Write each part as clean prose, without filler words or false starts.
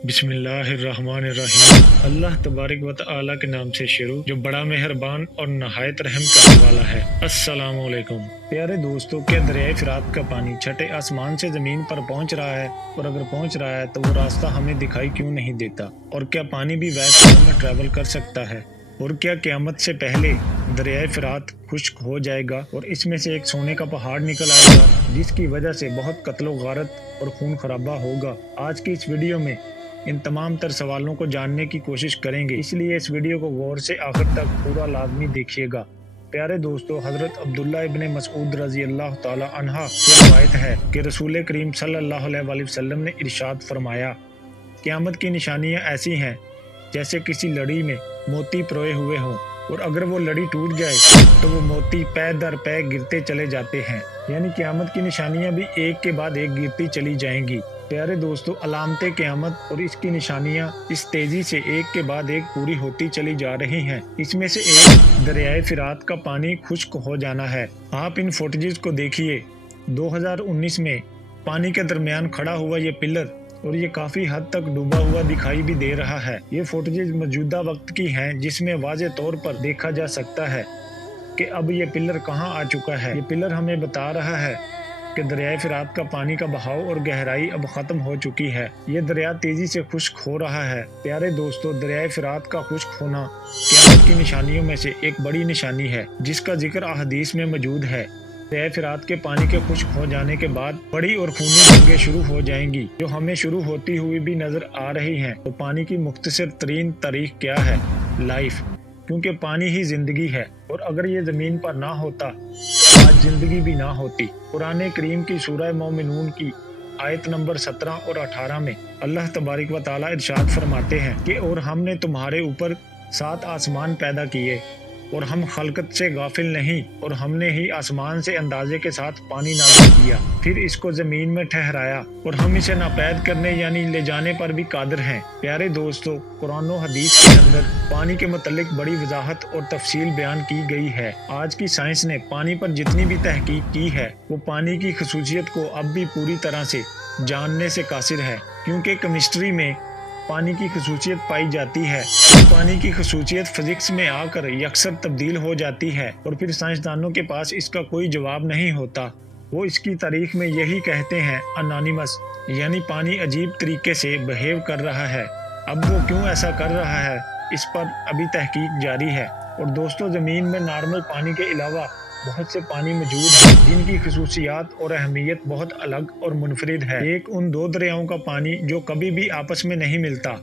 बिस्मिल्लाहिर्रहमानिर्रहीम। अल्लाह तबारक व तआला के नाम से शुरू जो बड़ा मेहरबान और नहायत रहम करने वाला है। अस्सलामु अलैकुम। प्यारे दोस्तों, क्या दरियाए फिरात का पानी छठे आसमान से जमीन पर पहुंच रहा है? और अगर पहुंच रहा है तो वो रास्ता हमें दिखाई क्यों नहीं देता? और क्या पानी भी वैसे में ट्रैवल कर सकता है? और क्या क़यामत से पहले दरियाए फिरात खुश्क हो जाएगा और इसमें से एक सोने का पहाड़ निकल आएगा जिसकी वजह से बहुत कत्लो गारत और खून खराबा होगा? आज की इस वीडियो में इन तमाम तर सवालों को जानने की कोशिश करेंगे, इसलिए इस वीडियो को गौर से आखिर तक पूरा लाजमी देखिएगा। प्यारे दोस्तों, हज़रत अब्दुल्ला इब्ने मसऊद रज़ी अल्लाह ताला अन्हा से रिवायत है कि रसूल करीम सल्लल्लाहु अलैहि वसल्लम ने इरशाद फरमाया, क़यामत की निशानियाँ ऐसी हैं जैसे किसी लड़ी में मोती परोए हुए हों, और अगर वो लड़ी टूट जाए तो वो मोती पै दर पै गिरते चले जाते हैं। यानी क़यामत की निशानियाँ भी एक के बाद एक गिरती चली जाएंगी। प्यारे दोस्तों, अलामते क़यामत और इसकी निशानियाँ इस तेज़ी से एक के बाद एक पूरी होती चली जा रही हैं। इसमें से एक दरियाए फिरात का पानी खुश्क हो जाना है। आप इन फुटेजेस को देखिए। 2019 में पानी के दरमियान खड़ा हुआ ये पिलर और ये काफ़ी हद तक डूबा हुआ दिखाई भी दे रहा है। ये फुटेजेस मौजूदा वक्त की हैं जिसमें वाज़े तौर पर देखा जा सकता है कि अब ये पिलर कहाँ आ चुका है। ये पिलर हमें बता रहा है कि दरियाए फिरात का पानी का बहाव और गहराई अब ख़त्म हो चुकी है। ये दरिया तेज़ी से खुश्क हो रहा है। प्यारे दोस्तों, दरियाए फिरात का खुश्क होना क़यामत की निशानियों में से एक बड़ी निशानी है जिसका जिक्र अहादीस में मौजूद है। दरियाए फिरात के पानी के खुश्क हो जाने के बाद बड़ी और खूनी जंगें शुरू हो जाएंगी जो हमें शुरू होती हुई भी नजर आ रही हैं। तो पानी की मुख्तसर तरीन तारीख क्या है? लाइफ, क्योंकि पानी ही जिंदगी है और अगर ये ज़मीन पर ना होता तो आज जिंदगी भी ना होती। कुरान करीम की सूरह मोमिनून की आयत नंबर 17 और 18 में अल्लाह तबारक व तआला इरशाद फरमाते हैं कि और हमने तुम्हारे ऊपर 7 आसमान पैदा किए और हम खलकत से गाफिल नहीं, और हमने ही आसमान से अंदाजे के साथ पानी नाज़िल किया, फिर इसको ज़मीन में ठहराया, और हम इसे नापैद करने यानी ले जाने पर भी कादिर हैं। प्यारे दोस्तों, कुरान और हदीस के अंदर पानी के मुतल्लिक बड़ी वजाहत और तफसील बयान की गई है। आज की साइंस ने पानी पर जितनी भी तहकीक की है वो पानी की खसूसियत को अब भी पूरी तरह से जानने से कासिर है, क्योंकि केमिस्ट्री में पानी की खसूसियत पाई जाती है। पानी की खसूसियत फिजिक्स में आकर यकसर तब्दील हो जाती है और फिर साइंसदानों के पास इसका कोई जवाब नहीं होता। वो इसकी तारीख में यही कहते हैं अनोनिमस, यानी पानी अजीब तरीके से बिहेव कर रहा है। अब वो क्यों ऐसा कर रहा है इस पर अभी तहकीक जारी है। और दोस्तों, ज़मीन में नॉर्मल पानी के अलावा बहुत से पानी मौजूद हैं जिनकी खसूसियात और अहमियत बहुत अलग और मुनफरिद है। एक उन 2 दरियाओं का पानी जो कभी भी आपस में नहीं मिलता,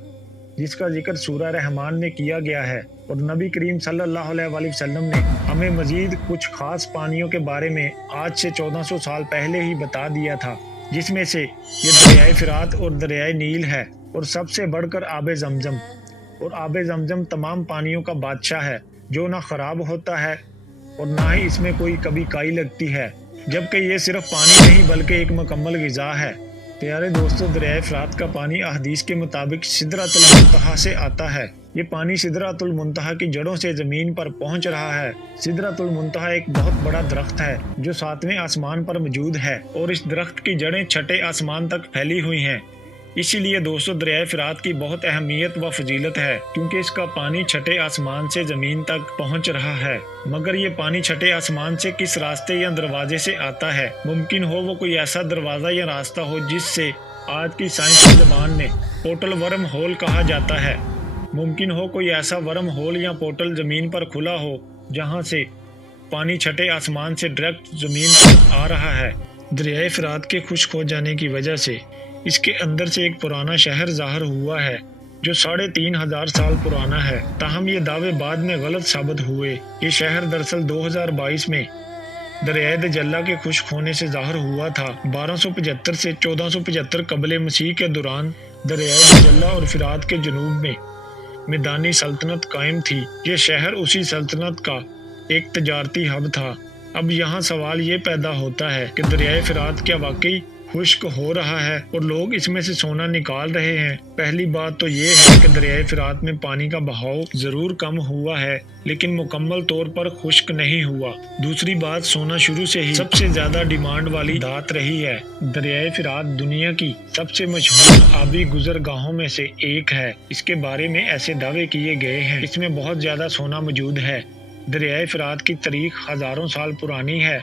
जिसका जिक्र सूरह रहमान में किया गया है, और नबी करीम सल्लल्लाहु अलैहि वसल्लम ने हमें मजीद कुछ खास पानियों के बारे में आज से 1400 साल पहले ही बता दिया था, जिसमें से ये दरियाए फिरात और दरियाए नील है, और सबसे बढ़कर आब जमजम। और आब जमजम तमाम पानियों का बादशाह है जो ना खराब होता है और ना ही इसमें कोई कभी काई लगती है, जबकि ये सिर्फ पानी नहीं बल्कि एक मुकम्मल ग़िज़ा है। प्यारे दोस्तों, दरियाए फिरात का पानी अहदीस के मुताबिक सिदरतुल मुंतहा से आता है। ये पानी सिदरतुल मुंतहा की जड़ों से ज़मीन पर पहुंच रहा है। सिदरतुल मुंतहा एक बहुत बड़ा दरख्त है जो 7वें आसमान पर मौजूद है, और इस दरख्त की जड़ें छठे आसमान तक फैली हुई हैं। इसीलिए दोस्तों, दरियाए फिरात की बहुत अहमियत व फजीलत है, क्योंकि इसका पानी छठे आसमान से ज़मीन तक पहुंच रहा है। मगर ये पानी छठे आसमान से किस रास्ते या दरवाजे से आता है? मुमकिन हो वो कोई ऐसा दरवाज़ा या रास्ता हो जिससे आज की साइंस की ज़बान में पोर्टल वर्म होल कहा जाता है। मुमकिन हो कोई ऐसा वर्म होल या पोर्टल ज़मीन पर खुला हो जहाँ से पानी छठे आसमान से डायरेक्ट ज़मीन पर आ रहा है। दरियाए फिरात के खुश्क हो जाने की वजह से इसके अंदर से एक पुराना शहर ज़ाहिर हुआ है जो 3500 साल पुराना है। ताहम ये दावे बाद में गलत साबित हुए। ये शहर दरअसल 2022 में दरियाए दजल्ला के खुश्क होने से ज़ाहिर हुआ था। 1275 से 1475 कबले मसीह के दौरान दरियाए दजल्ला और फिरात के जनूब में मैदानी सल्तनत कायम थी। ये शहर उसी सल्तनत का एक तजारती हब था। अब यहाँ सवाल ये पैदा होता है कि दरियाए फिरात क्या वाकई خشک ہو رہا ہے اور لوگ اس میں سے سونا نکال رہے ہیں۔ پہلی بات تو یہ ہے کہ دریائے فرات میں پانی کا بہاؤ ضرور کم ہوا ہے لیکن مکمل طور پر خشک نہیں ہوا۔ دوسری بات، سونا شروع سے ہی سب سے زیادہ ڈیمانڈ والی دھات رہی ہے۔ دریائے فرات دنیا کی سب سے مشہور آبی گزرگاہوں میں سے ایک ہے۔ اس کے بارے میں ایسے دعوے کیے گئے ہیں اس میں بہت زیادہ سونا موجود ہے۔ دریائے فرات کی تاریخ ہزاروں سال پرانی ہے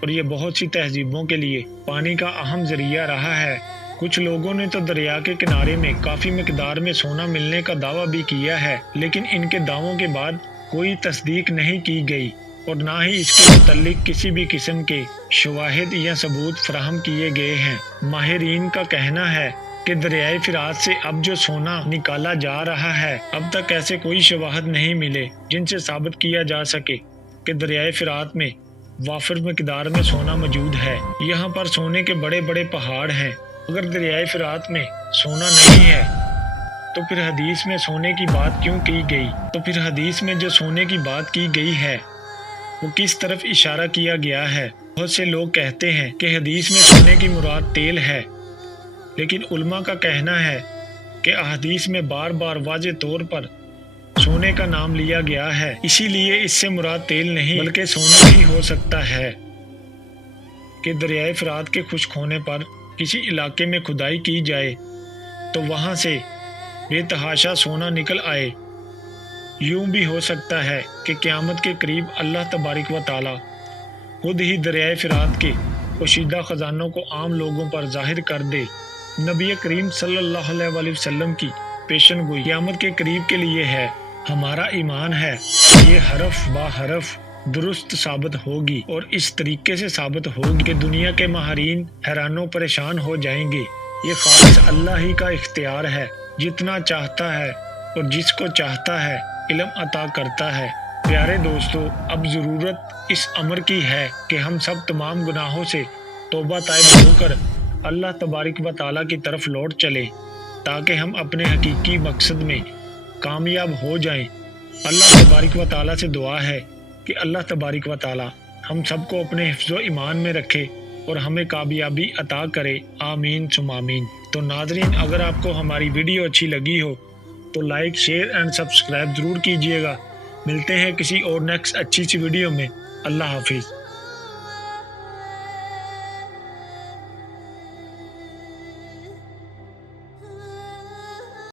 اور یہ بہت سی تہذیبوں کے لیے پانی کا اہم ذریعہ رہا ہے۔ کچھ لوگوں نے تو دریا کے کنارے میں کافی مقدار میں سونا ملنے کا دعویٰ بھی کیا ہے لیکن ان کے دعووں کے بعد کوئی تصدیق نہیں کی گئی اور نہ ہی اس کے متعلق کسی بھی قسم کے شواہد یا ثبوت فراہم کیے گئے ہیں۔ ماہرین کا کہنا ہے کہ دریائے فرات سے اب جو سونا نکالا جا رہا ہے اب تک ایسے کوئی شواہد نہیں ملے جن سے ثابت کیا جا سکے کہ دریائے فرات میں وافر مقدار میں سونا موجود ہے۔ یہاں پر سونے کے بڑے بڑے پہاڑ ہیں۔ اگر دریائے فرات میں سونا نہیں ہے تو پھر حدیث میں سونے کی بات کیوں کی گئی؟ تو پھر حدیث میں جو سونے کی بات کی گئی ہے وہ کس طرف اشارہ کیا گیا ہے؟ بہت سے لوگ کہتے ہیں کہ حدیث میں سونے کی مراد تیل ہے لیکن علماء کا کہنا ہے کہ احادیث میں بار بار واضح طور پر سونے کا نام لیا گیا ہے، اسی لیے اس سے مراد تیل نہیں بلکہ سونا ہی ہو سکتا ہے کہ دریائے فرات کے خشک ہونے پر کسی علاقے میں کھدائی کی جائے تو وہاں سے بے تحاشا سونا نکل آئے۔ یوں بھی ہو سکتا ہے کہ قیامت کے قریب اللہ تبارک و تعالی خود ہی دریائے فرات کے پوشیدہ خزانوں کو عام لوگوں پر ظاہر کر دے۔ نبی کریم صلی اللہ علیہ وآلہ وسلم کی پیشن گوئی قیامت کے قریب کے لیے ہے۔ ہمارا ایمان ہے یہ حرف با حرف درست ثابت ہوگی اور اس طریقے سے ثابت ہوگی کہ دنیا کے ماہرین حیران و پریشان ہو جائیں گے۔ یہ خالص اللہ ہی کا اختیار ہے، جتنا چاہتا ہے اور جس کو چاہتا ہے علم عطا کرتا ہے۔ پیارے دوستو، اب ضرورت اس امر کی ہے کہ ہم سب تمام گناہوں سے توبہ طائب ہو کر اللہ تبارک و تعالیٰ کی طرف لوٹ چلیں تاکہ ہم اپنے حقیقی مقصد میں کامیاب ہو جائیں۔ اللہ تبارک و تعالیٰ سے دعا ہے کہ اللہ تبارک و تعالیٰ ہم سب کو اپنے حفظ و ایمان میں رکھے اور ہمیں کامیابی عطا کرے، آمین ثم آمین۔ تو ناظرین، اگر آپ کو ہماری ویڈیو اچھی لگی ہو تو لائک، شیئر اینڈ سبسکرائب ضرور کیجیے گا۔ ملتے ہیں کسی اور نیکسٹ اچھی سی ویڈیو میں۔ اللہ حافظ۔